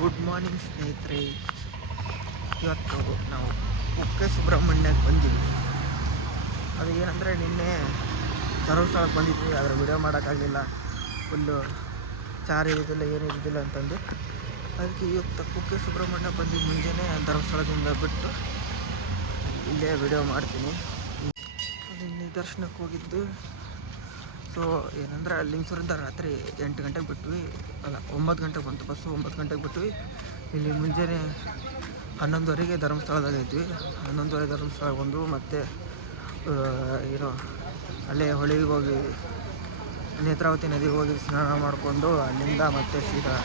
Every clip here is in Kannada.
ಗುಡ್ ಮಾರ್ನಿಂಗ್ ಸ್ನೇಹಿತರೆ. ಇವತ್ತು ನಾವು ಕುಕ್ಕೆ ಸುಬ್ರಹ್ಮಣ್ಯಕ್ಕೆ ಬಂದಿವಿ. ಅದು ಏನಂದರೆ ನಿನ್ನೆ ಧರ್ಮಸ್ಥಳಕ್ಕೆ ಬಂದಿದ್ವಿ, ಅದರ ವಿಡಿಯೋ ಮಾಡೋಕ್ಕಾಗಲಿಲ್ಲ. ಫುಲ್ಲು ಚಾರ್ ಇರೋದಿಲ್ಲ ಏನಿರೋದಿಲ್ಲ ಅಂತಂದು ಅದಕ್ಕೆ ಇವತ್ತು ಕುಕ್ಕೆ ಸುಬ್ರಹ್ಮಣ್ಯ ಬಂದು ಮುಂಜಾನೆ ಧರ್ಮಸ್ಥಳದಿಂದ ಬಿಟ್ಟು ಇಲ್ಲೇ ವಿಡಿಯೋ ಮಾಡ್ತೀನಿ. ನಿನ್ನೆ ದರ್ಶನಕ್ಕೆ ಹೋಗಿದ್ದು. ಸೊ ಏನಂದ್ರೆ ಲಿಂಗಸೂರಿಂದ ರಾತ್ರಿ 8 ಗಂಟೆಗೆ ಬಿಟ್ವಿ, ಅಲ್ಲ 9 ಗಂಟೆಗೆ ಬಂತು ಬಸ್ಸು. 9 ಗಂಟೆಗೆ ಬಿಟ್ವಿ. ಇಲ್ಲಿ ಮುಂಜಾನೆ 11:30ಗೆ ಧರ್ಮಸ್ಥಳದಾಗ ಇದ್ವಿ. 11:30 ಧರ್ಮಸ್ಥಳ ಬಂದು ಮತ್ತೆ ಏನೋ ಅಲ್ಲೇ ಹೊಳೆಗೆ ಹೋಗಿ ನೇತ್ರಾವತಿ ನದಿಗೆ ಹೋಗಿ ಸ್ನಾನ ಮಾಡಿಕೊಂಡು ಅಲ್ಲಿಂದ ಮತ್ತೆ ಸೀದಾ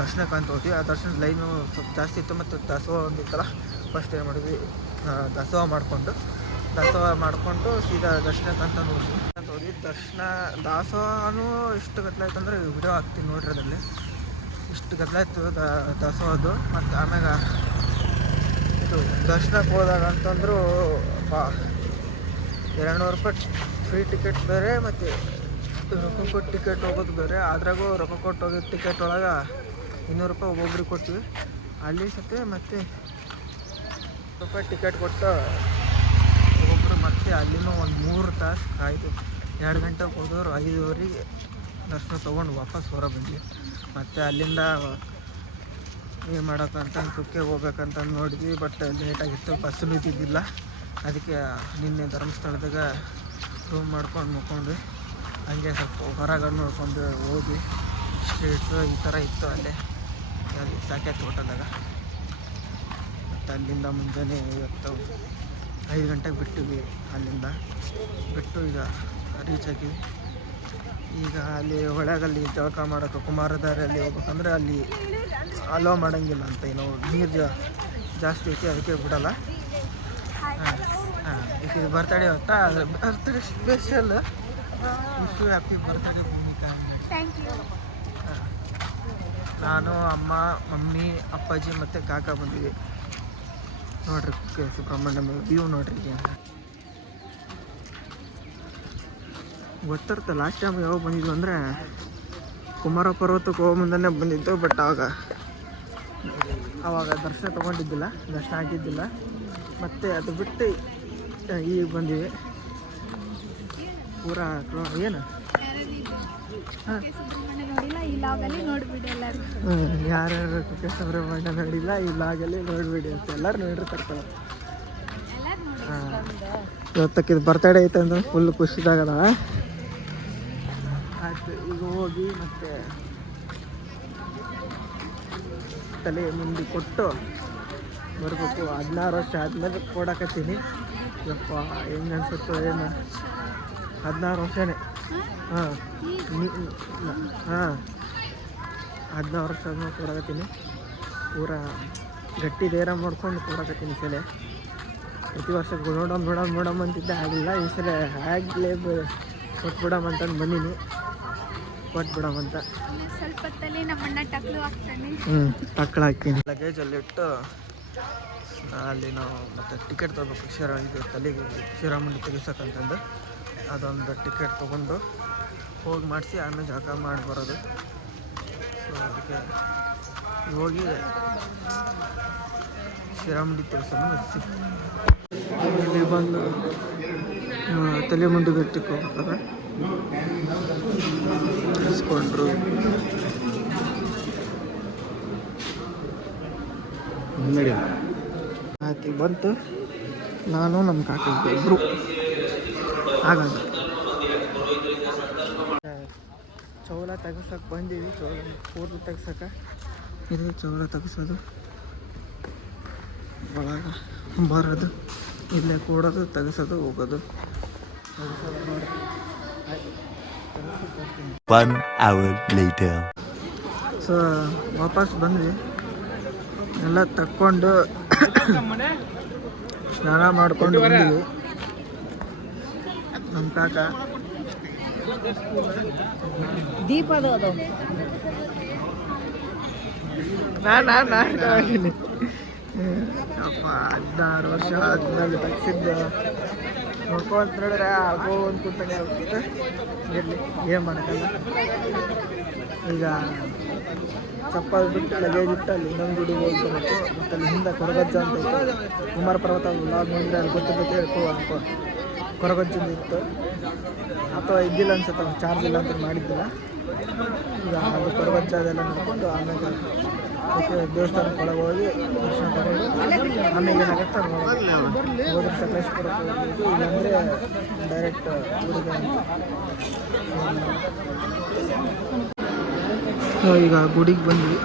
ದರ್ಶನಕ್ಕೆ ಅಂತ ಹೋದ್ವಿ. ಆ ದರ್ಶನದ ಲೈನು ಸ್ವಲ್ಪ ಜಾಸ್ತಿ ಇತ್ತು ಮತ್ತು ದಾಸೋಹ ಒಂದಿತ್ತಲ್ಲ. ಫಸ್ಟ್ ಏನು ಮಾಡಿದ್ವಿ, ದಾಸೋಹ ಮಾಡಿಕೊಂಡು ಸೀದಾ ದರ್ಶನಕ್ಕೆ ಅಂತ ಹೋದ್ವಿ. ದಾಸೋಹನೂ ಇಷ್ಟು ಗದ್ದಲಾಯ್ತು ಅಂದರೆ ವಿಡಿಯೋ ಹಾಕ್ತೀನಿ ನೋಡ್ರಿ. ಅದರಲ್ಲಿ ಇಷ್ಟು ಗದ್ದಲಾಯ್ತು ದಾಸೋಹದ್ದು. ಮತ್ತು ಆಮ್ಯಾಗ ಇದು ದರ್ಶನಕ್ಕೆ ಹೋದಾಗ ಅಂತಂದರೂ 200 ರೂಪಾಯಿ ಫ್ರೀ ಟಿಕೆಟ್ ಬೇರೆ ಮತ್ತು ರೊಕ್ಕ ಕೊಟ್ಟು ಟಿಕೆಟ್ ಹೋಗೋದು ಬೇರೆ. ಅದ್ರಾಗೂ ರೊಕ್ಕ ಕೊಟ್ಟು ಹೋಗಿದ್ದು ಟಿಕೆಟ್ ಒಳಗೆ 200 ರೂಪಾಯಿ ಒಬ್ಬೊಬ್ರಿಗೆ ಕೊಟ್ವಿ. ಅಲ್ಲಿ ಸತೆ ಮತ್ತು ರೂಪಾಯಿ ಟಿಕೆಟ್ ಕೊಟ್ಟು ಒಬ್ಬೊಬ್ಬರು ಮತ್ತೆ ಅಲ್ಲಿನೂ ಒಂದು 3 ತಾಸು ಕಾಯ್ದು 2 ಗಂಟೆಗೆ ಹೋದವರು 5:30ಗೆ ದರ್ಶನ ತೊಗೊಂಡು ವಾಪಸ್ ಹೊರ ಬಂದ್ವಿ. ಮತ್ತು ಅಲ್ಲಿಂದ ಏನು ಮಾಡೋಕ್ಕಂತ ಕುಕ್ಕೆ ಹೋಗ್ಬೇಕಂತ ನೋಡಿದ್ವಿ. ಬಟ್ ಲೇಟಾಗಿತ್ತು, ಬಸ್ಸು ಇದ್ದಿದ್ದಿಲ್ಲ. ಅದಕ್ಕೆ ನಿನ್ನೆ ಧರ್ಮಸ್ಥಳದಾಗ ರೂಮ್ ಮಾಡ್ಕೊಂಡು ಮುಕ್ಕೊಂಡ್ವಿ. ಹಂಗೆ ಸ್ವಲ್ಪ ಹೊರಗಡೆ ನೋಡ್ಕೊಂಡು ಹೋಗಿ ಸ್ಟ್ರೀಟ್ಸು ಈ ಥರ ಇತ್ತು ಅಲ್ಲಿ ಸಾಕೇತ್ ಹೋಟೆಲ್ದಾಗ. ಮತ್ತು ಅಲ್ಲಿಂದ ಮುಂಜಾನೆ ಇವತ್ತು 5 ಗಂಟೆಗೆ ಬಿಟ್ಟಿವಿ. ಅಲ್ಲಿಂದ ಬಿಟ್ಟು ಈಗ ರೀಚ್ ಆಗಿ ಈಗ ಅಲ್ಲಿ ಹೊಳೆಗಲ್ಲಿ ಜಳಕ ಮಾಡೋಕ್ಕೆ ಕುಮಾರಧಾರೆಯಲ್ಲಿ ಹೋಗ್ಬೇಕಂದ್ರೆ ಅಲ್ಲಿ ಅಲೋ ಮಾಡೋಂಗಿಲ್ಲ ಅಂತ, ಏನೋ ನೀರು ಜಾಸ್ತಿ ಐತಿ, ಅದಕ್ಕೆ ಬಿಡೋಲ್ಲ. ಈಗ ಇದು ಬರ್ತಡೇ ಹೊತ್ತಾ, ಅದ್ರ birthday special. Wish you happy birthday Bhoomika. Thank you. ನಾನು, ಅಮ್ಮ, ಮಮ್ಮಿ, ಅಪ್ಪಾಜಿ ಮತ್ತು ಕಾಕ ಬಂದಿವಿ ನೋಡ್ರಿ. ಕುಕ್ಕೆ ಸುಬ್ರಹ್ಮಣ್ಯ ವ್ಯೂ ನೋಡ್ರಿ. ಗೊತ್ತಿರುತ್ತೆ ಲಾಸ್ಟ್ ಟೈಮ್ ಯಾವಾಗ ಬಂದಿದ್ವು ಅಂದರೆ ಕುಮಾರ ಪರ್ವತಕ್ಕೆ ಹೋಗೋ ಮುಂದೆ ಬಂದಿದ್ದು. ಬಟ್ ಆವಾಗ ದರ್ಶನ ತೊಗೊಂಡಿದ್ದಿಲ್ಲ, ದರ್ಶನ ಆಗಿದ್ದಿಲ್ಲ. ಮತ್ತು ಅದು ಬಿಟ್ಟು ಈಗ ಬಂದೀವಿ. ಪೂರಾ ಏನು ಯಾರ್ಯಾರು ಕುಕ್ಕೆ ಸುಬ್ರಹ್ಮಣ್ಯ ನೋಡಿಲ್ಲ ಈ ಲಾಗಲ್ಲಿ ನೋಡಿಬಿಡಿ ಅಂತ ಎಲ್ಲರೂ ನೋಡಿರ್ತಾರೆ. ಇವತ್ತಕ್ಕಿದು ಬರ್ತಡೇ ಐತೆ ಅಂದ್ರೆ ಫುಲ್ ಖುಷಿದಾಗದ. ಆಯ್ತು, ಈಗ ಹೋಗಿ ಮತ್ತೆ ತಲೆ ಮುಂದೆ ಕೊಟ್ಟು ಬರಬೇಕು. 16 ವರ್ಷ ಆದಮೇಲೆ ಕೊಡಕತ್ತೀನಿ. ಯಪ್ಪ ಹೆಂಗೆ ಅನ್ಸುತ್ತೋ ಏನು, 16 ವರ್ಷನೇ. ಹಾಂ 16 ವರ್ಷ ಆದ್ಮೇಲೆ ಕೊಡಕತ್ತೀನಿ. ಪೂರಾ ಗಟ್ಟಿ ಧೈರ್ಯ ಮಾಡ್ಕೊಂಡು ಕೊಡಕತ್ತೀನಿ. ಈ ಸಲ ಪ್ರತಿ ವರ್ಷ ನೋಡಮ್ ಅಂತಿದ್ದೆ, ಆಗಲಿಲ್ಲ. ಈ ಸಲ ಆಗಲೇ ಕೊಟ್ಬಿಡಮ್ ಅಂತಂದು ಬಂದೀನಿ. ಕೊಟ್ಬಿಡಮಂತ ಸ್ವಲ್ಪ ಹೊತ್ತಲ್ಲಿ ನಮ್ಮಣ್ಣ ಟಕ್ಳು ಹಾಕ್ತಾನೆ. ಟಕ್ಳು ಹಾಕ್ತೀನಿ. ಲಗೇಜಲ್ಲಿಟ್ಟು ಅಲ್ಲಿ ನಾವು ಮತ್ತೆ ಟಿಕೆಟ್ ತೊಗೋಬೇಕು. ಇದು ತಲೆಗೆ ಶ್ರೀರಾಮುಂಡಿ ತೆಗಿಸಕ್ಕಂತಂದು ಅದೊಂದು ಟಿಕೆಟ್ ತೊಗೊಂಡು ಹೋಗಿ ಮಾಡಿಸಿ ಆಮೇಲೆ ಜಳಕ ಮಾಡಿ ಬರೋದು. ಸೊ ಅದಕ್ಕೆ ಹೋಗಿ ಶ್ರೀರಾಮುಂಡಿ ತೆಗಿಸೋದು ಇಲ್ಲಿ ಬಂದು ತಲೆ ಮುಂದೆ ಬೆಟ್ಟಕ್ಕೆ ಹೋಗ್ಬೇಕಾದ್ರೆ ಇಸ್ಕೊಂಡ್ರು. ಆಯ್ತು, ಬಂತು. ನಾನು ನಮ್ಮ ಕಾಕ ಇಬ್ಬರು ಆಗಲ್ಲ ಚೌಲ ತೆಗ್ಸಕ್ಕೆ ಬಂದೀವಿ. ಚೌಲ ಪೂರ್ತಿ ತೆಗ್ಸಕ್ಕೆ ಇದು ಚೌಲ ತೆಗ್ಸೋದು, ಒಳಗೆ ಬರೋದು, ಇಲ್ಲೇ ಕೂಡೋದು, ತೆಗ್ಸೋದು, ಹೋಗೋದು, ತೆಗ್ಸೋದು ನೋಡಿ. ಆಯ್ತು, 1 hour later. ಸೊ ವಾಪಸ್ ಬಂದ್ವಿ. ಎಲ್ಲ ತಕ್ಕೊಂಡು ಸ್ನಾನ ಮಾಡ್ಕೊಂಡು ಬಂದ್ವಿ. ನಮ್ಮ ಕಾಕ ದೀಪದ ನಾನು ಅಪ್ಪ 16 ವರ್ಷ ಆದ್ಮೇಲೆ ತಗ್ಸಿದ್ದು ನೋಡ್ಕೊಂತ ನೋಡ್ರೆ ಆಗೋ ಒಂದು ಕೂತಂಗೆ ಆಗ್ಬಿಟ್ಟು ಇರಲಿ, ಏನು ಮಾಡೋಕ್ಕಲ್ಲ. ಈಗ ಚಪ್ಪಲ್ ಬಿಟ್ಟು ಲಗೇಜ್ ಇಟ್ಟು ಅಲ್ಲಿ ಇನ್ನೊಂದು ಗುಡಿಗೆ ಹೋಗಿ ಬರಬೇಕು. ಮತ್ತು ಅಲ್ಲಿ ಹಿಂದೆ ಕೊರಗಜ್ಜ ಅಂತ ಇತ್ತು, ಕುಮಾರ ಪರ್ವತ ಲಾಗ್ ನೋಡಿದ್ರೆ ಅಲ್ಲಿ ಗೊತ್ತಿರ್ತೈತೆ ಅನ್ಕೋ ಕೊರಗಜ್ಜಿಂದ ಇತ್ತು, ಅಥವಾ ಇದ್ದಿಲ್ಲ ಅನ್ಸುತ್ತೆ, ಚಾರ್ಜ್ ಇಲ್ಲ ಅಂತ ಮಾಡಿದ್ದಿಲ್ಲ. ಈಗ ಅದು ಕೊರಗಜ್ಜ ಅದೆಲ್ಲ ನೋಡ್ಕೊಂಡು ಆಮೇಲೆ ಅದಕ್ಕೆ ದೇವಸ್ಥಾನಕ್ಕೆ ಒಳಗೆ ಹೋಗಿ ದರ್ಶನ ತಗೊಂಡು ಆಮೇಲೆ ಏನಾಗುತ್ತೆ ಹೋದ್ರೆ ಸಕಲೇಶ್ಪುರಕ್ಕೆ ಹೋಗ್ಬೋದು, ಇಲ್ಲಾಂದರೆ ಡೈರೆಕ್ಟ್ ಊರಿಗೆ ಅಂತ. ಈಗ ಗುಡಿಗೆ ಬಂದ್ವಿ,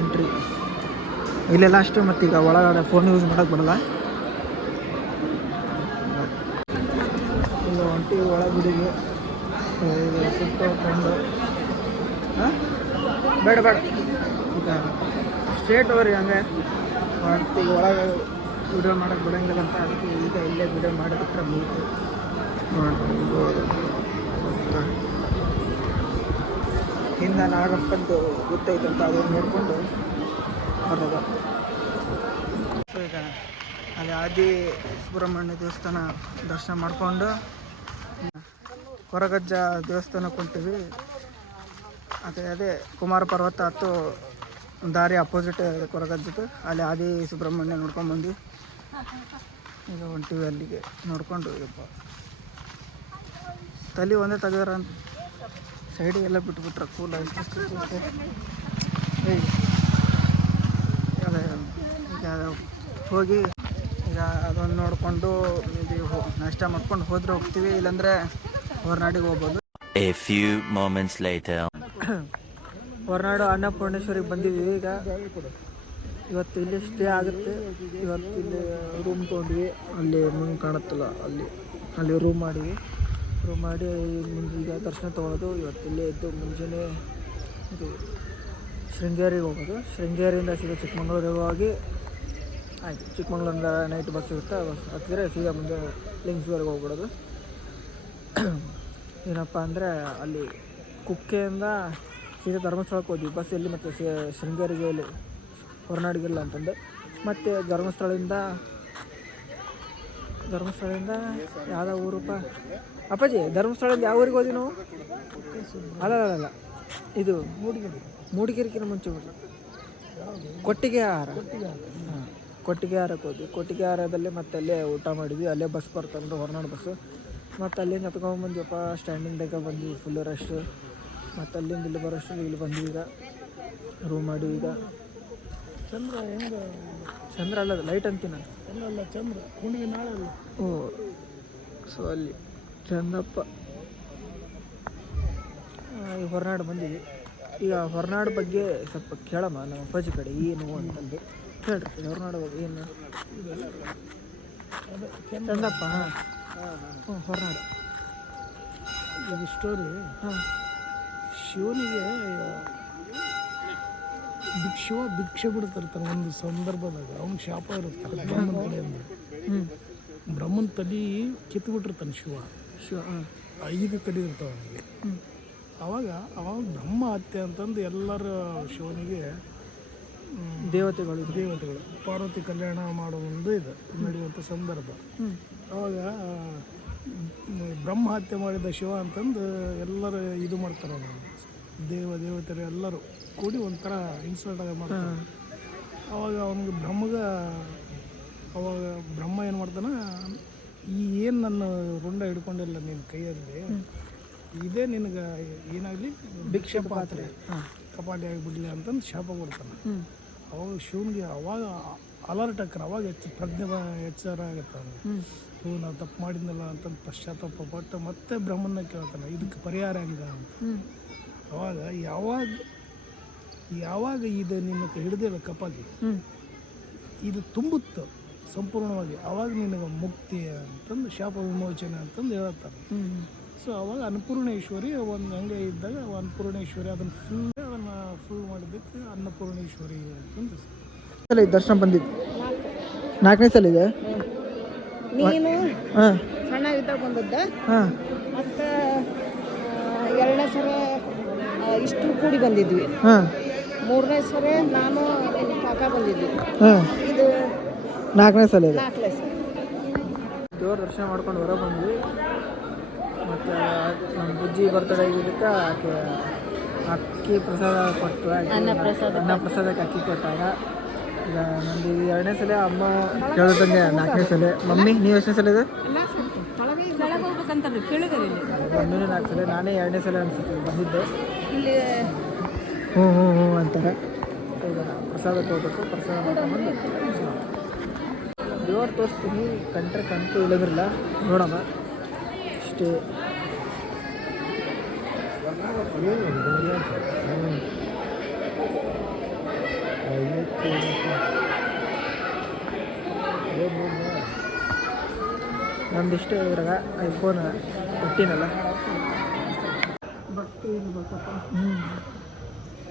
ಎಂಟ್ರಿ ಇಲ್ಲೆಲ್ಲ ಅಷ್ಟು. ಮತ್ತು ಈಗ ಒಳಗಡೆ ಫೋನ್ ಯೂಸ್ ಮಾಡೋಕ್ಕೆ ಬರಲ್ಲ. ಈಗ ಹೊಂಟಿವಿ ಒಳ ಗುಡಿಗೆ. ಈಗ ಸುತ್ತಕೊಂಡು ಬೇಡ ಈಗ ಸ್ಟ್ರೇಟ್ ಅವ್ರಿ ಹಂಗೆ ಮತ್ತು ಈಗ ಒಳಗೆ ವಿಡಿಯೋ ಮಾಡೋಕ್ಕೆ ಬಿಡೋಂಗಿಲ್ಲ ಅಂತ ಅದಕ್ಕೆ ಈಗ ಇಲ್ಲೇ ವಿಡಿಯೋ ಮಾಡಿಬಿಟ್ರೆ ಮುಗಿತು. ನೋಡ್ಬೋದು ಹಿಂದೆ ನಾಗಪ್ಪಂದು ಗೊತ್ತೈತಂತ ಅದನ್ನು ನೋಡಿಕೊಂಡು ಬರೋದು. ಈಗ ಅಲ್ಲಿ ಆದಿ ಸುಬ್ರಹ್ಮಣ್ಯ ದೇವಸ್ಥಾನ ದರ್ಶನ ಮಾಡಿಕೊಂಡು ಕೊರಗಜ್ಜ ದೇವಸ್ಥಾನಕ್ಕೆ ಹೊಂಟೀವಿ. ಅದೇ ಕುಮಾರ ಪರ್ವತ ಹತ್ತು ದಾರಿ ಅಪೋಸಿಟ್ ಕೊರಗಜ್ಜದು, ಅಲ್ಲಿ ಆದಿ ಸುಬ್ರಹ್ಮಣ್ಯ ನೋಡ್ಕೊಂಡ್ಬಂದ್ವಿ. ಈಗ ಹೊಂಟೀವಿ ಅಲ್ಲಿಗೆ ನೋಡ್ಕೊಂಡು. ಯಪ್ಪ ತಲೆ ಒಂದೇ ತೆಗೆದಾರ ಅಂತ ಸೈಡಿಗೆಲ್ಲ ಬಿಟ್ಬಿಟ್ರೆ ಕೂಲ್ ಆಯ್ತು. ಈಗ ಹೋಗಿ ಈಗ ಅದನ್ನು ನೋಡಿಕೊಂಡು ಮೇಬಿ ನಾಷ್ಟ ಮಾಡ್ಕೊಂಡು ಹೋದ್ರೆ ಹೋಗ್ತೀವಿ, ಇಲ್ಲಾಂದರೆ ಹೊರನಾಡಿಗೆ ಹೋಗ್ಬೋದು. A few moments later. Horanadu ಅನ್ನಪೂರ್ಣೇಶ್ವರಿಗೆ ಬಂದಿದ್ದೀವಿ. ಈಗ ಇವತ್ತು ಇಲ್ಲಿ ಸ್ಟೇ ಆಗುತ್ತೆ. ಇವತ್ತು ಇಲ್ಲಿ ರೂಮ್ ತೊಗೊಂಡ್ವಿ, ಅಲ್ಲಿ ಮುಂದೆ ಕಾಣುತ್ತಲ್ಲ ಅಲ್ಲಿ ರೂಮ್ ಮಾಡಿ ಮುಂದೆ ಈಗ ದರ್ಶನ ತೊಗೊಳೋದು. ಇವತ್ತು ಇಲ್ಲೇ ಇದ್ದು ಮುಂಜಾನೆ ಇದು ಶೃಂಗೇರಿಗೆ ಹೋಗೋದು. ಶೃಂಗೇರಿಯಿಂದ ಸೀದಾ ಚಿಕ್ಕಮಂಗ್ಳೂರಿಗೆ ಹೋಗಿ ಆಯಿತು. ಚಿಕ್ಕಮಂಗ್ಳೂರಿಂದ ನೈಟ್ ಬಸ್ ಇರುತ್ತೆ, ಬಸ್ ಹತ್ತಿದ್ರೆ ಸೀದಾ ಮುಂದೆ ಲಿಂಗ್ಸ್ವರೆಗೆ ಹೋಗ್ಬಿಡೋದು. ಏನಪ್ಪ ಅಂದರೆ ಅಲ್ಲಿ ಕುಕ್ಕೆಯಿಂದ ಸೀದಾ ಧರ್ಮಸ್ಥಳಕ್ಕೆ ಹೋದ್ವಿ ಬಸ್ ಎಲ್ಲಿ, ಮತ್ತು ಶೃಂಗೇರಿಗೆ ಇಲ್ಲಿ ಹೊರನಾಡಿಗಿಲ್ಲ ಅಂತಂದು. ಮತ್ತು ಧರ್ಮಸ್ಥಳದಿಂದ ಯಾವುದೋ ಊರಪ್ಪ ಅಪ್ಪಾಜಿ, ಧರ್ಮಸ್ಥಳದಿಂದ ಯಾವ ಊರಿಗೆ ಹೋದ್ವಿ ನಾವು? ಅಲ್ಲ ಇದು ಮೂಡಿಗೆರೆಗಿನ ಮುಂಚೆ ಕೊಟ್ಟಿಗೆಹಾರ. ಹಾಂ, ಕೊಟ್ಟಿಗೆಹಾರಕ್ಕೆ ಹೋದ್ವಿ. ಕೊಟ್ಟಿಗೆಹಾರದಲ್ಲಿ ಮತ್ತೆ ಅಲ್ಲೇ ಊಟ ಮಾಡಿದ್ವಿ. ಅಲ್ಲೇ ಬಸ್ ಬರ್ತಂದ್ರೆ ಹೊರನಾಡು ಬಸ್ಸು. ಮತ್ತು ಅಲ್ಲಿಂದ ಹತ್ಕೊಂಡ್ಬಂದ್ವಪ್ಪ, ಸ್ಟ್ಯಾಂಡಿಂಗ್ದಾಗ ಬಂದ್ವಿ, ಫುಲ್ಲು ರಶ್. ಮತ್ತು ಅಲ್ಲಿಂದ ಇಲ್ಲಿ ಬರೋಷ್ಟು ಇಲ್ಲಿ ಬಂದ್ವಿ. ಈಗ ರೂಮ್ ಮಾಡಿ ಈಗ ಚಂದ್ರ ಅಲ್ಲದ ಲೈಟ್ ಅಂತೀನಿ ನಾನು, ಚಂದ್ರ ಹುಣ್ಣಿಮೆ ನಾಳೆ. ಓ ಸೊ ಅಲ್ಲಿ ಚಂದಪ್ಪ. ಈಗ ಹೊರನಾಡು ಬಂದೀವಿ. ಈಗ ಹೊರನಾಡು ಬಗ್ಗೆ ಸ್ವಲ್ಪ ಕೇಳಮ್ಮ ನಮ್ಮ ಅಪ್ಪಾಜಿ ಕಡೆ ಏನು ಅಂತಂದು ಹೇಳ್ರಿ. ಹೊರನಾಡು ಏನು ಚಂದಪ್ಪ? ಹ್ಞೂ ಹೊರನಾಡು ಇದು ಸ್ಟೋರಿ. ಹಾಂ, ಶಿವನಿಗೆ ಭಿಕ್ಷೆ ಬಿಡ್ತಿರ್ತಾನೆ ಒಂದು ಸಂದರ್ಭದಾಗ. ಅವ್ನಿಗೆ ಶಾಪ ಇರುತ್ತೆ ಬ್ರಹ್ಮನ ಕಡೆಯಿಂದ. ಬ್ರಹ್ಮನ ತಲೆ ಕಿತ್ಬಿಟ್ಟಿರ್ತಾನೆ ಶಿವ 5 ತಲೆ ಇರ್ತಾವೆ ಅವನಿಗೆ. ಅವಾಗ ಬ್ರಹ್ಮ ಹತ್ಯೆ ಅಂತಂದು ಎಲ್ಲರ ಶಿವನಿಗೆ ದೇವತೆಗಳು ಪಾರ್ವತಿ ಕಲ್ಯಾಣ ಮಾಡೋ ಒಂದು ಇದು ನಡೆಯುವಂಥ ಸಂದರ್ಭ. ಅವಾಗ ಬ್ರಹ್ಮ ಹತ್ಯೆ ಮಾಡಿದ ಶಿವ ಅಂತಂದು ಎಲ್ಲರೂ ಇದು ಮಾಡ್ತಾರೆ. ದೇವತೆರು ಎಲ್ಲರೂ ಕೂಡಿ ಒಂಥರ ಇನ್ಸಲ್ಟ್ ಆಗಿ ಮಾಡ್ತಾರೆ. ಅವಾಗ ಅವನಿಗೆ ಅವಾಗ ಬ್ರಹ್ಮ ಏನು ಮಾಡ್ತಾನೆ, ಏನು ನನ್ನ ರುಂಡ ಹಿಡ್ಕೊಂಡಿಲ್ಲ ನಿನ್ನ ಕೈಯಲ್ಲಿ, ಇದೇ ನಿನಗೆ ಏನಾಗಲಿ ಭಿಕ್ಷೆ ಪಾತ್ರೆ ಕಪಾಟಿ ಆಗಿಬಿಡ್ಲಿ ಅಂತಂದು ಶಾಪ ಕೊಡ್ತಾನೆ. ಅವಾಗ ಶಿವನಿಗೆ ಅವಾಗ ಅಲರ್ಟ್ ಹಾಕ್ತಾರೆ. ಅವಾಗ ಎಚ್ಚರ ಆಗುತ್ತೆ ಅವನಿಗೆ. ನಾವು ತಪ್ಪು ಮಾಡಿದ್ನಲ್ಲ ಅಂತಂದು ಪಶ್ಚಾತ್ತಾಪ ಪಟ್ಟು ಮತ್ತೆ ಬ್ರಹ್ಮನ ಕೇಳ್ತಾನೆ, ಇದಕ್ಕೆ ಪರಿಹಾರ ಹೆಂಗ ಅಂತ. ಅವಾಗ ಯಾವಾಗ ಇದು ನಿಮಗೆ ಹಿಡಿದಿಲ್ಲ ಕಪಾಟಿ, ಇದು ತುಂಬುತ್ತೆ ಸಂಪೂರ್ಣವಾಗಿ, ಅವಾಗ ನಿನಗೆ ಮುಕ್ತಿ ಅಂತಂದು ಶಾಪ ವಿಮೋಚನೆ ಅಂತಂದು ಹೇಳ್ತಾರೆ. ಸೊ ಅವಾಗ ಅನ್ನಪೂರ್ಣೇಶ್ವರಿ ಒಂದು ಹಂಗೆ ಇದ್ದಾಗ ಅನ್ನಪೂರ್ಣೇಶ್ವರಿ ಅದನ್ನು ಫುಲ್ ಮಾಡಿದ್ದಕ್ಕೆ ಅನ್ನಪೂರ್ಣೇಶ್ವರಿ ಅಂತಂದು ದರ್ಶನ ಬಂದಿದ್ದು. 4ನೇ ಸಲ ಇದೆ. ನೀನು ಹಾಂ ಸಣ್ಣವಿದ್ದಾಗ ಬಂದದ್ದ. ಹಾಂ, ಮತ್ತು 2ನೇ ಸಲ ಇಷ್ಟು ಕೂಡಿ ಬಂದಿದ್ವಿ. ಹಾಂ, 3ನೇ ಸಲ ನಾನು ನಿಮ್ಮ ಕಾಕ ಬಂದಿದ್ವಿ. ಹಾಂ, ಇದು 4ನೇ ಸಲ ಇದೆ. 4ನೇ ಸಲ ದೇವ್ರ ದರ್ಶನ ಮಾಡ್ಕೊಂಡು ಹೊರ ಬಂದ್ವಿ. ಮತ್ತು ನಮ್ಮ ಬುಜ್ಜಿ ಬರ್ತಡೇ ಆಗಿದ್ದಕ್ಕೆ ಆಕೆ ಅಕ್ಕಿ ಪ್ರಸಾದ ಕೊಟ್ಟು ಅನ್ನ ಪ್ರಸಾದ ಅನ್ನ ಪ್ರಸಾದಕ್ಕೆ ಅಕ್ಕಿ ಕೊಟ್ಟಾಗ ಈಗ ನಂದು ಇದು 2ನೇ ಸಲ, ಅಮ್ಮ ಕೇಳೋದಂಗೆ 4ನೇ ಸಲ. ಮಮ್ಮಿ ನೀವು ಎಷ್ಟನೇ ಸಲ ಇದೆ? ಕೆಳಗೆ ಹೋಗ್ಬೇಕಂತಾರೆ ಕೇಳಿದಾರೆ ಇಲ್ಲಿ ಮಮ್ಮಿನೂ 4 ಸಲ, ನಾನೇ 2ನೇ ಸಲ ಅನಿಸುತ್ತೆ ಬಂದಿದ್ದೆ. ಇಲ್ಲಿ ಹ್ಞೂ ಹ್ಞೂ ಹ್ಞೂ ಅಂತಾರೆ. ಈಗ ಪ್ರಸಾದಕ್ಕೆ ಹೋಗ್ಬೇಕು, ಪ್ರಸಾದ ಮಾಡ್ಕೊಂಡು ದೇವ್ರು ತೋರಿಸ್ತೀನಿ. ಕಂಟ್ರೆ ಕಂಟು ಇಲ್ಲದ್ರಲ್ಲ ನೋಡೋಣ ಅಷ್ಟೇ. ನಮ್ದಿಷ್ಟೇ ಇದ್ರಾಗ ಐಫೋನ್ ಕೊಟ್ಟಿನಲ್ಲ.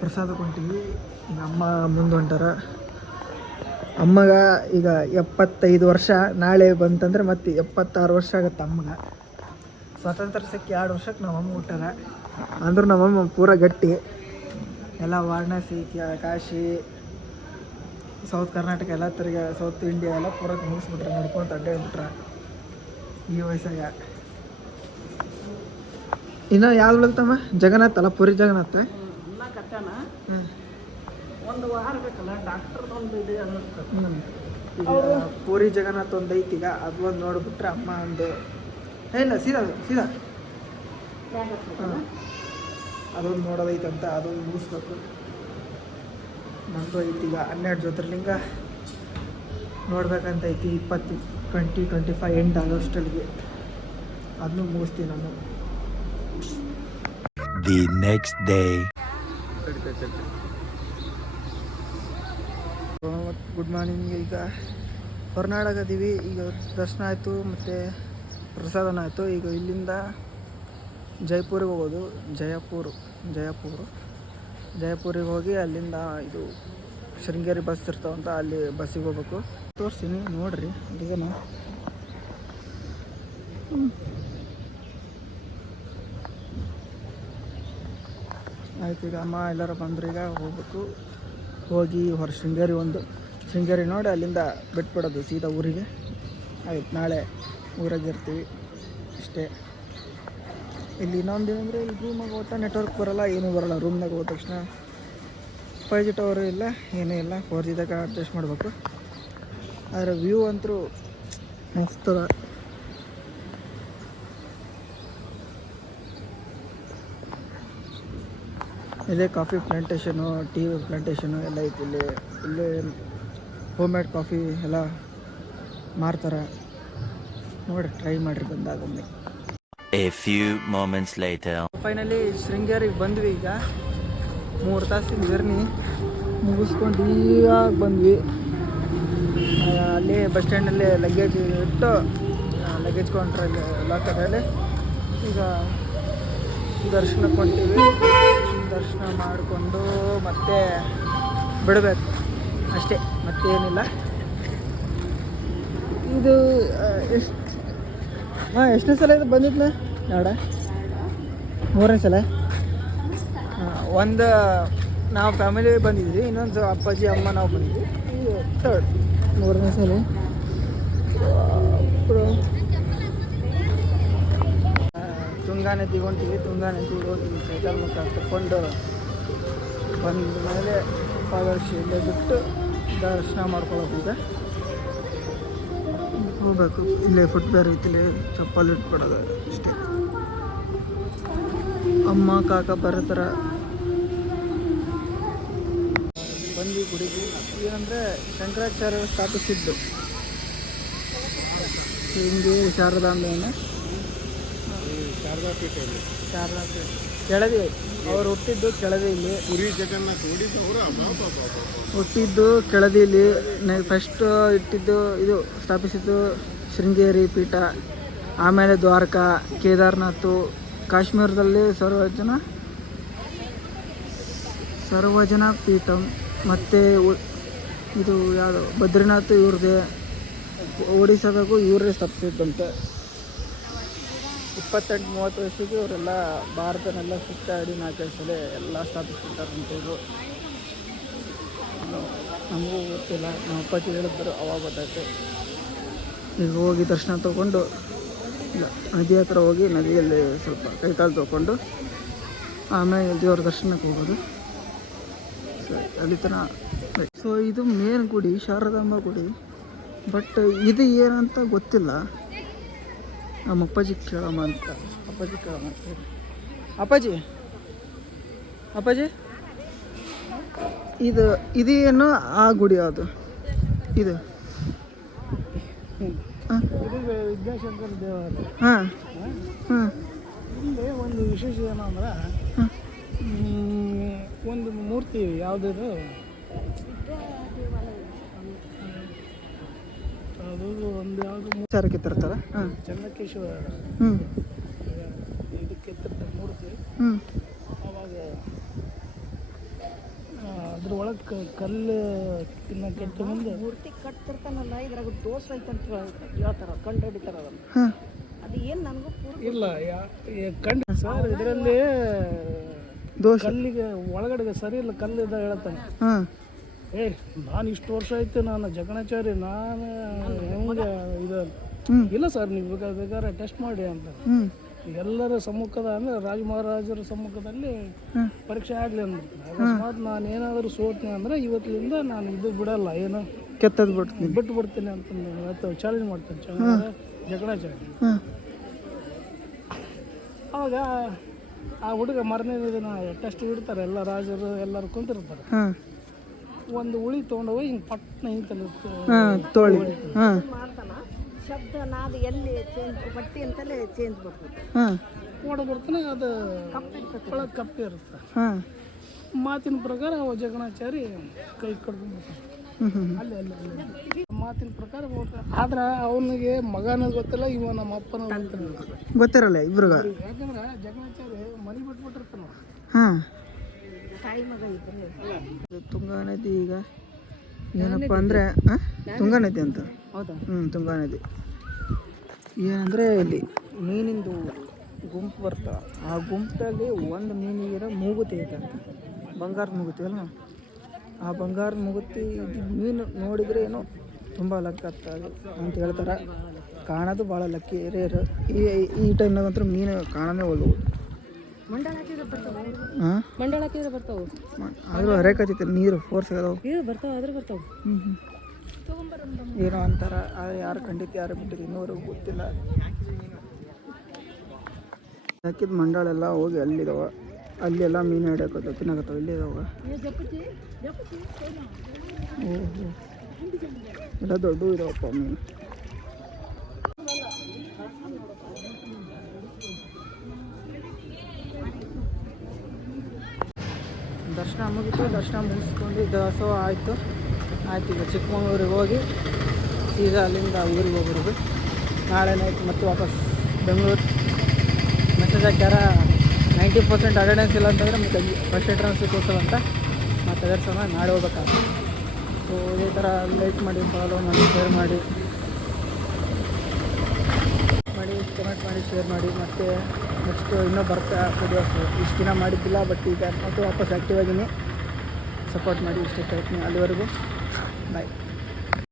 ಪ್ರಸಾದ ಕೊಂತೀವಿ. ಈಗ ಅಮ್ಮ ಮುಂದೆ ಹೊಂಟಾರ. ಅಮ್ಮಗ ಈಗ 75 ವರ್ಷ. ನಾಳೆ ಬಂತಂದ್ರೆ ಮತ್ತೆ 76 ವರ್ಷ ಆಗುತ್ತೆ ಅಮ್ಮಗ. ಸ್ವಾತಂತ್ರ್ಯ ಸಿಕ್ಕಿ 2 ವರ್ಷಕ್ಕೆ ನಮ್ಮಮ್ಮ ಹುಟ್ಟಾರ. ಅಂದ್ರೂ ನಮ್ಮಮ್ಮ ಪೂರ ಗಟ್ಟಿ. ಎಲ್ಲ ವಾರಣಾಸಿ, ಕಾಶಿ, ಸೌತ್ ಕರ್ನಾಟಕ ಎಲ್ಲ ತಿರುಗಿ, ಸೌತ್ ಇಂಡಿಯಾ ಎಲ್ಲ ಪೂರ ಮುಗಿಸ್ಬಿಟ್ರೆ, ನಡ್ಕೊಂತ ಅಡ್ಡಾಡ್ಬಿಟ್ರೆ ಈ ವಯಸ್ಸಾಗ. ಇನ್ನು ಯಾವ್ದು ಉಳಿತಮ್ಮ? ಜಗನ್ನಾಥ ಅಲ್ಲ, ಪುರಿ ಜಗನ್ನಾಥ. ಒಂದು ವಾರ ಬೇಕಲ್ಲ ಡಾಕ್ಟರ್ದೊಂದು ಇದೆ ಈಗ ಪೂರಿ ಜಗನ್ನಾಥ ಒಂದು ಐತಿ. ಈಗ ಅದು ಒಂದು ನೋಡ್ಬಿಟ್ರೆ ಅಮ್ಮ ಒಂದು ಇಲ್ಲ ಸೀದಾ ಅದೊಂದು ನೋಡೋದೈತಂತ, ಅದೊಂದು ಮುಗಿಸ್ಬೇಕು. ನಮ್ಮದು ಐತಿ ಈಗ 12 ಜ್ಯೋತಿರ್ಲಿಂಗ ನೋಡ್ಬೇಕಂತ ಐತಿ. 2025 ಎಂಡ್ ಆಗೋಷ್ಟಲ್ಲಿಗೆ ಅದನ್ನು ಮುಗಿಸ್ತೀವಿ ನಾನು. The next day. Good morning. ಈಗ ಹೊರನಾಡಾಗದೀವಿ. ಈಗ ದರ್ಶನ ಆಯಿತು ಮತ್ತು ಪ್ರಸಾದನ ಆಯಿತು. ಈಗ ಇಲ್ಲಿಂದ ಜೈಪುರಿಗೆ ಹೋಗೋದು. ಜಯಪುರಿಗೆ ಹೋಗಿ ಅಲ್ಲಿಂದ ಇದು ಶೃಂಗೇರಿ ಬಸ್ ಇರ್ತಾವಂತ, ಅಲ್ಲಿ ಬಸ್ಸಿಗೆ ಹೋಗ್ಬೇಕು. ತೋರಿಸ್ತೀನಿ ನೋಡ್ರಿ. ಇದನ್ನು ಆಯ್ತು. ಈಗ ಅಮ್ಮ ಎಲ್ಲರೂ ಬಂದರು. ಈಗ ಹೋಗ್ಬೇಕು. ಹೋಗಿ ಶೃಂಗೇರಿ ನೋಡಿ ಅಲ್ಲಿಂದ ಬಿಟ್ಬಿಡೋದು ಸೀದಾ ಊರಿಗೆ. ಆಯ್ತು, ನಾಳೆ ಊರಾಗೆ ಇರ್ತೀವಿ ಇಷ್ಟೇ. ಇಲ್ಲಿ ಇನ್ನೊಂದು ಏನಂದರೆ, ಇಲ್ಲಿ ರೂಮಾಗ ಹೋಗ್ತಾ ನೆಟ್ವರ್ಕ್ ಬರೋಲ್ಲ, ಏನೂ ಬರೋಲ್ಲ. ರೂಮ್ನಾಗ ಹೋದ ತಕ್ಷಣ 5G ಟವರು ಇಲ್ಲ, ಏನೂ ಇಲ್ಲ. 4Gದಾಗ ಅಡ್ಜಸ್ಟ್ ಮಾಡಬೇಕು. ಆದರೆ ವ್ಯೂ ಅಂತೂ ಮಸ್ತ್. ಇಲ್ಲೇ ಕಾಫಿ ಪ್ಲಾಂಟೇಶನು, ಟೀ ಪ್ಲಾಂಟೇಶನು ಎಲ್ಲ ಐತಿ. ಇಲ್ಲೇ ಹೋಮ್ ಮೇಡ್ ಕಾಫಿ ಎಲ್ಲ ಮಾರ್ತಾರೆ. ನೋಡಿ, ಟ್ರೈ ಮಾಡಿರಿ ಬಂದಾಗೊಮ್ಮೆ. A few moments later. Finally ಶೃಂಗೇರಿಗೆ ಬಂದ್ವಿ. ಈಗ 3 ತಾಸಿನ ಜರ್ನಿ ಮುಗಿಸ್ಕೊಂಡು ಈಗ ಬಂದ್ವಿ. ಅಲ್ಲಿ ಬಸ್ ಸ್ಟ್ಯಾಂಡಲ್ಲಿ ಲಗೇಜ್ ಇಟ್ಟು ಲಗೇಜ್ ಕೌಂಟ್ರಲ್ಲಿ ಲಾಕರಲ್ಲಿ ಈಗ ದರ್ಶನಕ್ಕೆ ಹೊಂಟೀವಿ. ದರ್ಶನ ಮಾಡಿಕೊಂಡು ಮತ್ತೆ ಬಿಡಬೇಕು ಅಷ್ಟೇ, ಮತ್ತೇನಿಲ್ಲ. ಇದು ಎಷ್ಟನೇ ಸಲ ಇದು ಬಂದಿದ್ನ? 3ನೇ ಸಲ. ಒಂದು ನಾವು ಫ್ಯಾಮಿಲಿ ಬಂದಿದ್ವಿ, ಇನ್ನೊಂದು ಅಪ್ಪಾಜಿ ಅಮ್ಮ ನಾವು ಬಂದಿದ್ವಿ. ಇದು 3ನೇ ಸಲ. ತುಂಗಾ ನದಿಗೆ ಹೊಂಟಿವಿ. ತುಂಗಾ ನದಿಗೆ ಹೋಗಿ ಸೈಕಲ್ ಮುಖ ತಗೊಂಡು ಬಂದ ಮೇಲೆ ಪಾದರಕ್ಷೆ ಇಲ್ಲೇ ಬಿಟ್ಟು ದರ್ಶನ ಮಾಡ್ಕೊಳ್ಳೋದು. ಈಗ ಹೋಗ್ಬೇಕು. ಇಲ್ಲೇ ಫುಟ್ವೇರ್ ಐತಿ, ಇಲ್ಲೇ ಚಪ್ಪಲ್ ಇಟ್ಬಿಡೋದು ಅಷ್ಟೇ. ಅಮ್ಮ ಕಾಕ ಬರೋಥರ ಬಂದು ಗುಡಿಗೆ. ಏನಂದರೆ ಶಂಕರಾಚಾರ್ಯ ಸ್ಥಾಪಿಸಿದ್ದು ಶೃಂಗೇರಿ ಶಾರದಾಂಬೆಯನ್ನು. ಶಾರದಾಪೀಠ ಕೆಳದಿ. ಅವ್ರು ಹುಟ್ಟಿದ್ದು ಕೆಳದಿ. ಇಲ್ಲಿ ಪುರಿ ಜಗನ್ನಾಥ ಹುಟ್ಟಿದ್ದು ಕೆಳದಿಲಿ. ಫಸ್ಟ್ ಇದು ಸ್ಥಾಪಿಸಿದ್ದು ಶೃಂಗೇರಿ ಪೀಠ, ಆಮೇಲೆ ದ್ವಾರಕಾ, ಕೇದಾರನಾಥ, ಕಾಶ್ಮೀರದಲ್ಲಿ ಸರ್ವಜನ ಪೀಠಂ, ಮತ್ತು ಇದು ಯಾವುದು ಬದ್ರಿನಾಥ್ ಇವ್ರದ್ದೇ. ಒಡಿಸ್ಸಾದಾಗೂ ಇವರೇ ಸ್ಥಾಪಿಸಿದ್ದಂತೆ. 28-30 ವಯಸ್ಸಿಗೆ ಇವರೆಲ್ಲ ಭಾರತನೆಲ್ಲ ಸುತ್ತಾಡಿ 4 ಸಲ ಎಲ್ಲ ಸ್ಥಾಪಿಸ್ಬಿಟ್ಟಾರಂತೆ. ಇದು ನಮಗೂ ಗೊತ್ತಿಲ್ಲ, ನಮ್ಮ ಅಪ್ಪಾಜಿ ಹೇಳಿದ್ರು, ಅವಾಗ ಗೊತ್ತಾಯ್ತು. ಈಗ ಹೋಗಿ ದರ್ಶನ ತೊಗೊಂಡು ನದಿ ಹತ್ರ ಹೋಗಿ ನದಿಯಲ್ಲಿ ಸ್ವಲ್ಪ ಕೈಕಾಲು ತೊಗೊಂಡು ಆಮೇಲೆ ದೇವ್ರ ದರ್ಶನಕ್ಕೆ ಹೋಗೋದು. ಸೊ ಅಲ್ಲಿ ತನಕ. ಸೊ ಇದು ಮೇನ್ ಗುಡಿ, ಶಾರದಾಂಬ ಗುಡಿ. ಬಟ್ ಇದು ಏನಂತ ಗೊತ್ತಿಲ್ಲ. ನಮ್ಮ ಅಪ್ಪಾಜಿ ಕೇಳಮ್ಮ ಅಂತ. ಅಪ್ಪಾಜಿ ಇದು ಏನು ಆ ಗುಡಿ ಅದು ಇದು? ವಿದ್ಯಾಶಂಕರ ದೇವಾಲಯ. ಹಾಂ ಹಾಂ. ಇಲ್ಲಿ ಒಂದು ವಿಶೇಷ ಏನಂದ್ರೆ ಒಂದು ಮೂರ್ತಿ ಯಾವುದಿದು ಅದು ಒಂದು ಯಾವುದು ವಿಚಾರಕ್ಕೆ ತರ್ತಾರೆ. ಹಾಂ, ಚನ್ನಕೇಶ್ವರ ಇದಕ್ಕೆ ಎತ್ತಿರ್ತಾರೆ ಮೂರ್ತಿ. ಅವಾಗ ಅದ್ರೊಳಗೆ ಕಲ್ಲು ಇನ್ನು ಕೆಟ್ಟ ಮುಂದೆ ಮೂರ್ತಿ ಕಟ್ತಿರ್ತಾನಲ್ಲ, ಇದ್ರಾಗ ದೋಷ ಐತೆ ಅಂತ ಹೇಳ್ತಾರೆ, ಕಂಡು ಹಿಡಿತಾರೆ ಅದನ್ನು. ಅದು ಏನು ನನಗೂ ಇಲ್ಲ ಕಂಡು ಸರ್, ಇದರಲ್ಲಿ ದೋಷ ಕಲ್ಲಿಗೆ ಒಳಗಡೆ ಸರಿ ಇಲ್ಲ, ಕಲ್ಲು ಇದ್ದ ಹೇಳ್ತಾನೆ. ನಾನು ಇಷ್ಟು ವರ್ಷ ಆಯ್ತು, ನಾನು ಜಗಣಾಚಾರಿ, ನಾನು ಹೆಂಗೆ ಇದು ಇಲ್ಲ ಸರ್, ನೀವು ಬೇಕಾದ್ರೆ ಟೆಸ್ಟ್ ಮಾಡಿ ಅಂತ. ಎಲ್ಲರ ಸಮ್ಮುಖದ ಅಂದರೆ ರಾಜ ಮಹಾರಾಜರ ಸಮ್ಮುಖದಲ್ಲಿ ಪರೀಕ್ಷೆ ಆಗಲಿ ಅಂದ್ಬಿಡ್ತೀನಿ. ಅಕಸ್ಮಾತ್ ನಾನು ಏನಾದರೂ ಸೋತ್ನೆ ಅಂದರೆ ಇವತ್ತಿನಿಂದ ನಾನು ಇದು ಬಿಡಲ್ಲ, ಏನು ಕೆತ್ತದ್ದು ಬಿಟ್ಟು ಬಿಡ್ತೀನಿ ಅಂತ ಚಾಲೆಂಜ್ ಮಾಡ್ತೀನಿ ಜಗಣಾಚಾರಿ. ಅವಾಗ ಆ ಹುಡುಗ ಮರನೇ ದಿನ ಟೆಸ್ಟ್ ಬಿಡ್ತಾರೆ, ಎಲ್ಲ ರಾಜರು ಎಲ್ಲರೂ ಕುಂತಿರ್ತಾರೆ. ಒಂದು ಉಳಿ ತೊಗೊಂಡೋಗಿ ಹಿಂಗೆ ಪಟ್ನ ಹಿಂಗೆ ತೋಳಿ ಮಾಡ್ತಾನ, ಶಬ್ದ ನಾದು ಎಲ್ಲಿ ಚೇಂಜ್ ಬಟ್ಟಿ ಅಂತಲೇ ಚೇಂಜ್ ಬರ್ತದೆ. ಓಡ ಬರ್ತಾನೆ, ಅದು ಒಳಗೆ ಕಪ್ಪೆ ಇರುತ್ತೆ. ಮಾತಿನ ಪ್ರಕಾರ ಅವ ಜಗಣಾಚಾರಿ ಕೈ ಕಡ್ಕೊಂಡ್ಬಿಡ್ತಾನೆ. ಅಲ್ಲಿ ಮಾತಿನ ಪ್ರಕಾರ ಆದ್ರೆ ಅವನಿಗೆ ಮಗನ ಗೊತ್ತಿಲ್ಲ, ಇವ ನಮ್ಮ ಅಪ್ಪನ ಗೊತ್ತಿರಲ್ಲ ಇಬ್ರಿಗ. ಯಾಕಂದ್ರೆ ಜಗಣಾಚಾರಿ ಮನೆ ಬಿಟ್ಬಿಟ್ಟಿರ್ತಾನ. ತಾಯಿ ಮಗ ಇಬ್ಬರು. ತುಂಗಾ ನದಿ ಈಗ ಏನಪ್ಪ ಅಂದರೆ ತುಂಗಾ ನದಿ ಅಂತ. ಹೌದಾ? ತುಂಗಾ ನದಿ ಏನಂದರೆ ಇಲ್ಲಿ ಮೀನಿಂದು ಗುಂಪು ಬರ್ತಾವೆ. ಆ ಗುಂಪಲ್ಲಿ ಒಂದು ಮೀನಿಗೆ ಮೂಗುತಿ ಐತೆ ಅಂತ, ಬಂಗಾರದ ಮೂಗುತಿ ಅಲ್ಲ. ಆ ಬಂಗಾರದ ಮೂಗುತಿ ಮೀನು ನೋಡಿದರೆ ಏನೋ ತುಂಬ ಲಕ್ ಆಗ್ತದೆ ಅಂತ ಹೇಳ್ತಾರೆ. ಕಾಣೋದು ಭಾಳ ಲಕ್ಕಿ ರೇರು. ಈ ಟೈಮ್ನಾಗಂತೂ ಮೀನು ಕಾಣೋದೇ ಒಳ್ಳೆವು. ಮಂಡಳ ಹಾಕಿದ್ರೆ ಬರ್ತಾವೆ. ಮಂಡಳ ಹಾಕಿದ್ರೆ ಬರ್ತಾವೆ. ಆದರೂ ಹರೇಕತ್ತೈತೆ ನೀರು ಫೋರ್ಸ್ ಅದಾವೆ. ಬರ್ತಾವೆ, ಆದ್ರೆ ಬರ್ತಾವೆ. ಏನೋ ಅಂತಾರ, ಯಾರು ಖಂಡಿತ ಯಾರು ಬಿಟ್ಟಿದ್ದು ಇನ್ನೂವರೆಗೂ ಗೊತ್ತಿಲ್ಲ. ಹಾಕಿದ ಮಂಡಳೆಲ್ಲ ಹೋಗಿ ಅಲ್ಲಿದಾವ, ಅಲ್ಲೆಲ್ಲ ಮೀನು ಹಿಡಿಯೋಕೆ ತಿನ್ನಕತ್ತಾವ. ಇಲ್ಲಿದಾವ ಎಲ್ಲ ದೊಡ್ಡ ಇದಾವಪ್ಪ ಮೀನು. ದರ್ಶನ ಮುಗಿತು. ದರ್ಶನ ಮುಗಿಸ್ಕೊಂಡು ದಾಸೋಹ ಆಯಿತು. ಈಗ ಚಿಕ್ಕಮಗಳೂರಿಗೆ ಹೋಗಿ ಸೀದಾ ಅಲ್ಲಿಂದ ಊರಿಗೆ ಹೋಗೋದು. ನಾಳೆ ನೈಟ್ ಮತ್ತೆ ವಾಪಸ್ ಬೆಂಗಳೂರು. ಮೆಸೇಜ್ ಹಾಕ್ಯಾರ 90% ಅಟೆಂಡೆನ್ಸ್ ಇಲ್ಲ ಅಂತಂದರೆ ಮತ್ತೆ ಫಸ್ಟ್ ಅಟೆಂಡೆನ್ಸ್ ತೋರಿಸಲ್ಲ ಅಂತ. ಮತ್ತು ಅದರ ಸಲ ನಾಳೆ ಹೋಗ್ಬೇಕಾಗ್ತದೆ. ಸೊ ಇದೇ ಥರ ಲೈಕ್ ಮಾಡಿ, ಫಾಲೋ ಮಾಡಿ, ಶೇರ್ ಮಾಡಿ, ಕಮೆಂಟ್ ಮಾಡಿ, ಶೇರ್ ಮಾಡಿ. ಮತ್ತು ನೆಕ್ಸ್ಟ್ ಇನ್ನೂ ಬರ್ತಾ ವಿಡಿಯೋಸು. ಇಷ್ಟು ದಿನ ಮಾಡಿದ್ದಿಲ್ಲ, ಬಟ್ ಈಗ ಮತ್ತೆ ವಾಪಸ್ ಆ್ಯಕ್ಟಿವ್ ಆಗಿನಿ. ಸಪೋರ್ಟ್ ಮಾಡಿ, ಇಷ್ಟ ಕೇಳ್ತೀನಿ. ಅಲ್ಲಿವರೆಗೂ ಬಾಯ್.